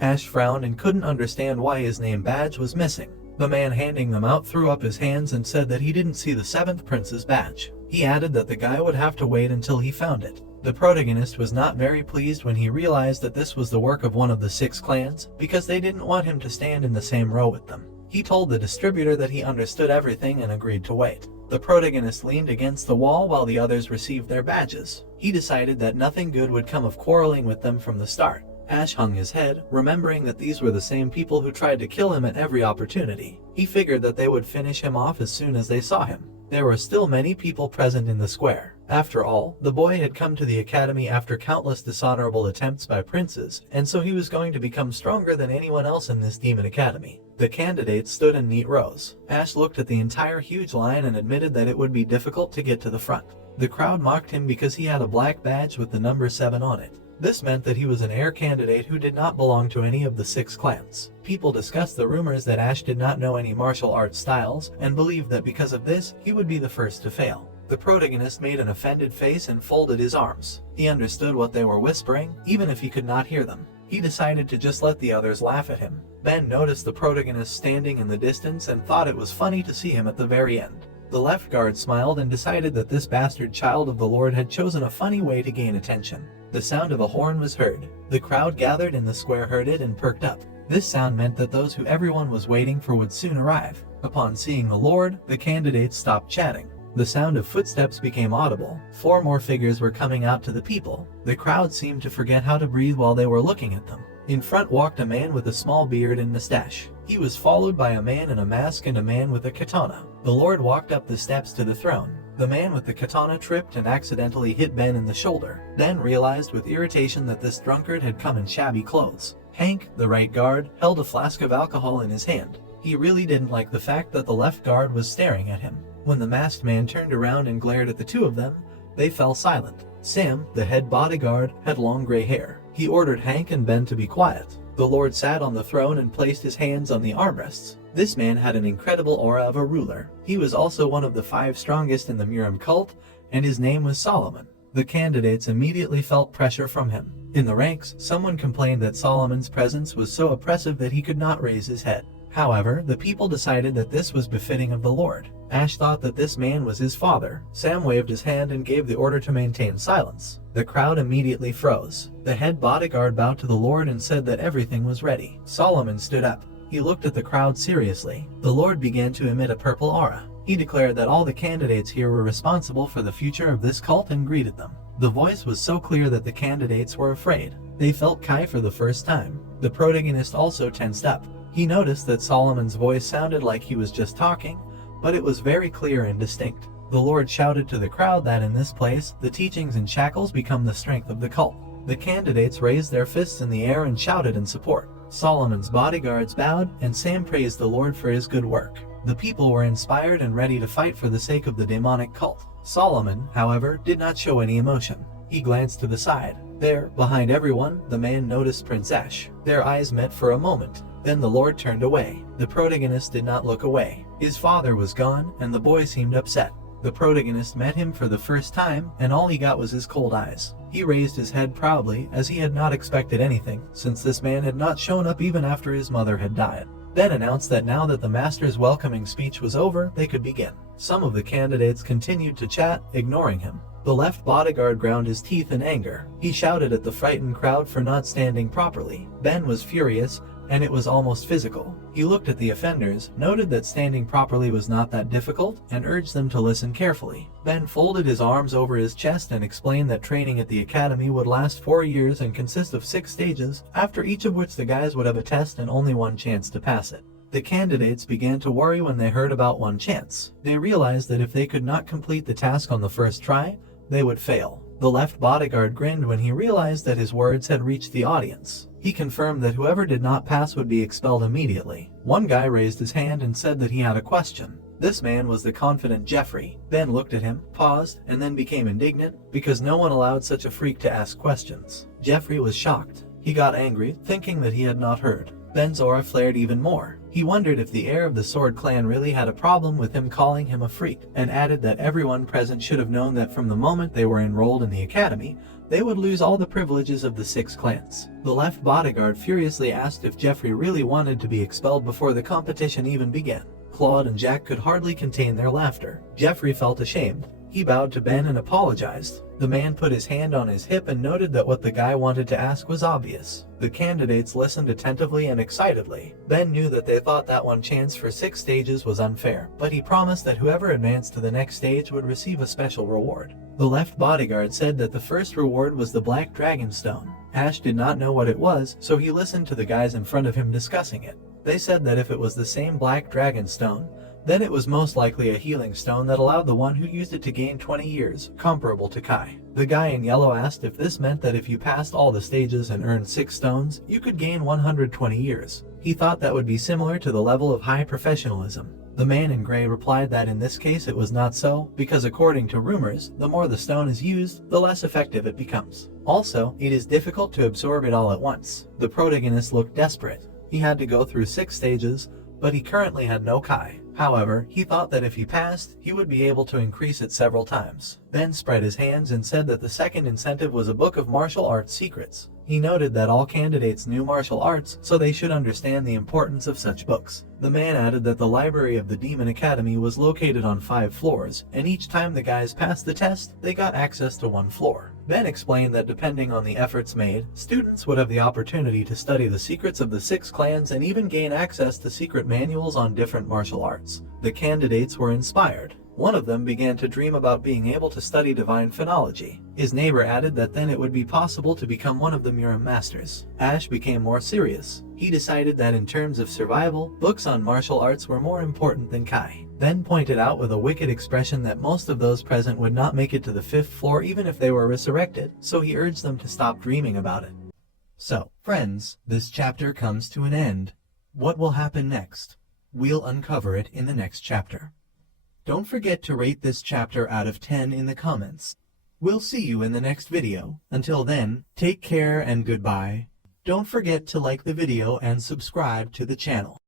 Ash frowned and couldn't understand why his name badge was missing. The man handing them out threw up his hands and said that he didn't see the 7th prince's badge. He added that the guy would have to wait until he found it. The protagonist was not very pleased when he realized that this was the work of one of the 6 clans, because they didn't want him to stand in the same row with them. He told the distributor that he understood everything and agreed to wait. The protagonist leaned against the wall while the others received their badges. He decided that nothing good would come of quarreling with them from the start. Ash hung his head, remembering that these were the same people who tried to kill him at every opportunity. He figured that they would finish him off as soon as they saw him. There were still many people present in the square. After all, the boy had come to the academy after countless dishonorable attempts by princes, and so he was going to become stronger than anyone else in this demon academy. The candidates stood in neat rows. Ash looked at the entire huge line and admitted that it would be difficult to get to the front. The crowd mocked him because he had a black badge with the number 7 on it. This meant that he was an heir candidate who did not belong to any of the 6 clans. People discussed the rumors that Ash did not know any martial arts styles, and believed that because of this, he would be the first to fail. The protagonist made an offended face and folded his arms. He understood what they were whispering, even if he could not hear them. He decided to just let the others laugh at him. Ben noticed the protagonist standing in the distance and thought it was funny to see him at the very end. The left guard smiled and decided that this bastard child of the Lord had chosen a funny way to gain attention. The sound of a horn was heard. The crowd gathered in the square heard it and perked up. This sound meant that those who everyone was waiting for would soon arrive. Upon seeing the Lord, the candidates stopped chatting. The sound of footsteps became audible. 4 more figures were coming out to the people. The crowd seemed to forget how to breathe while they were looking at them. In front walked a man with a small beard and mustache. He was followed by a man in a mask and a man with a katana. The Lord walked up the steps to the throne. The man with the katana tripped and accidentally hit Ben in the shoulder, then realized with irritation that this drunkard had come in shabby clothes. Hank, the right guard, held a flask of alcohol in his hand. He really didn't like the fact that the left guard was staring at him. When the masked man turned around and glared at the 2 of them, they fell silent. Sam, the head bodyguard, had long gray hair. He ordered Hank and Ben to be quiet. The Lord sat on the throne and placed his hands on the armrests. This man had an incredible aura of a ruler. He was also one of the 5 strongest in the Murim cult, and his name was Solomon. The candidates immediately felt pressure from him. In the ranks, someone complained that Solomon's presence was so oppressive that he could not raise his head. However, the people decided that this was befitting of the Lord. Ash thought that this man was his father. Sam waved his hand and gave the order to maintain silence. The crowd immediately froze. The head bodyguard bowed to the Lord and said that everything was ready. Solomon stood up. He looked at the crowd seriously. The Lord began to emit a purple aura. He declared that all the candidates here were responsible for the future of this cult and greeted them. The voice was so clear that the candidates were afraid. They felt Kai for the first time. The protagonist also tensed up. He noticed that Solomon's voice sounded like he was just talking, but it was very clear and distinct. The Lord shouted to the crowd that in this place, the teachings and shackles become the strength of the cult. The candidates raised their fists in the air and shouted in support. Solomon's bodyguards bowed, and Sam praised the Lord for his good work. The people were inspired and ready to fight for the sake of the demonic cult. Solomon, however, did not show any emotion. He glanced to the side. There, behind everyone, the man noticed Prince Ash. Their eyes met for a moment. Then the Lord turned away. The protagonist did not look away. His father was gone, and the boy seemed upset. The protagonist met him for the first time, and all he got was his cold eyes. He raised his head proudly, as he had not expected anything, since this man had not shown up even after his mother had died. Then announced that now that the master's welcoming speech was over, they could begin. Some of the candidates continued to chat, ignoring him. The left bodyguard ground his teeth in anger. He shouted at the frightened crowd for not standing properly. Ben was furious, and it was almost physical. He looked at the offenders, noted that standing properly was not that difficult, and urged them to listen carefully. Ben folded his arms over his chest and explained that training at the academy would last 4 years and consist of 6 stages, after each of which the guys would have a test and only 1 chance to pass it. The candidates began to worry when they heard about 1 chance. They realized that if they could not complete the task on the first try, they would fail. The left bodyguard grinned when he realized that his words had reached the audience. He confirmed that whoever did not pass would be expelled immediately. One guy raised his hand and said that he had a question. This man was the confident Jeffrey. Ben looked at him, paused, and then became indignant, because no one allowed such a freak to ask questions. Jeffrey was shocked. He got angry, thinking that he had not heard. Ben's aura flared even more. He wondered if the heir of the Sword Clan really had a problem with him calling him a freak, and added that everyone present should have known that from the moment they were enrolled in the academy, they would lose all the privileges of the 6 clans. The left bodyguard furiously asked if Jeffrey really wanted to be expelled before the competition even began. Claude and Jack could hardly contain their laughter. Jeffrey felt ashamed. He bowed to Ben and apologized. The man put his hand on his hip and noted that what the guy wanted to ask was obvious. The candidates listened attentively and excitedly. Ben knew that they thought that one chance for 6 stages was unfair, but he promised that whoever advanced to the next stage would receive a special reward. The left bodyguard said that the first reward was the Black Dragon Stone. Ash did not know what it was, so he listened to the guys in front of him discussing it. They said that if it was the same Black Dragon Stone, then it was most likely a healing stone that allowed the one who used it to gain 20 years, comparable to Kai. The guy in yellow asked if this meant that if you passed all the stages and earned 6 stones, you could gain 120 years. He thought that would be similar to the level of high professionalism. The man in gray replied that in this case it was not so, because according to rumors, the more the stone is used, the less effective it becomes. Also, it is difficult to absorb it all at once. The protagonist looked desperate. He had to go through 6 stages, but he currently had no Kai. However, he thought that if he passed, he would be able to increase it several times. Ben spread his hands and said that the second incentive was a book of martial arts secrets. He noted that all candidates knew martial arts, so they should understand the importance of such books. The man added that the library of the Demon Academy was located on 5 floors, and each time the guys passed the test, they got access to 1 floor. Ben explained that depending on the efforts made, students would have the opportunity to study the secrets of the 6 clans and even gain access to secret manuals on different martial arts. The candidates were inspired. One of them began to dream about being able to study divine phonology. His neighbor added that then it would be possible to become one of the Murim masters. Ash became more serious. He decided that in terms of survival, books on martial arts were more important than Kai. Ben pointed out with a wicked expression that most of those present would not make it to the 5th floor even if they were resurrected, so he urged them to stop dreaming about it. So, friends, this chapter comes to an end. What will happen next? We'll uncover it in the next chapter. Don't forget to rate this chapter out of 10 in the comments. We'll see you in the next video. Until then, take care and goodbye. Don't forget to like the video and subscribe to the channel.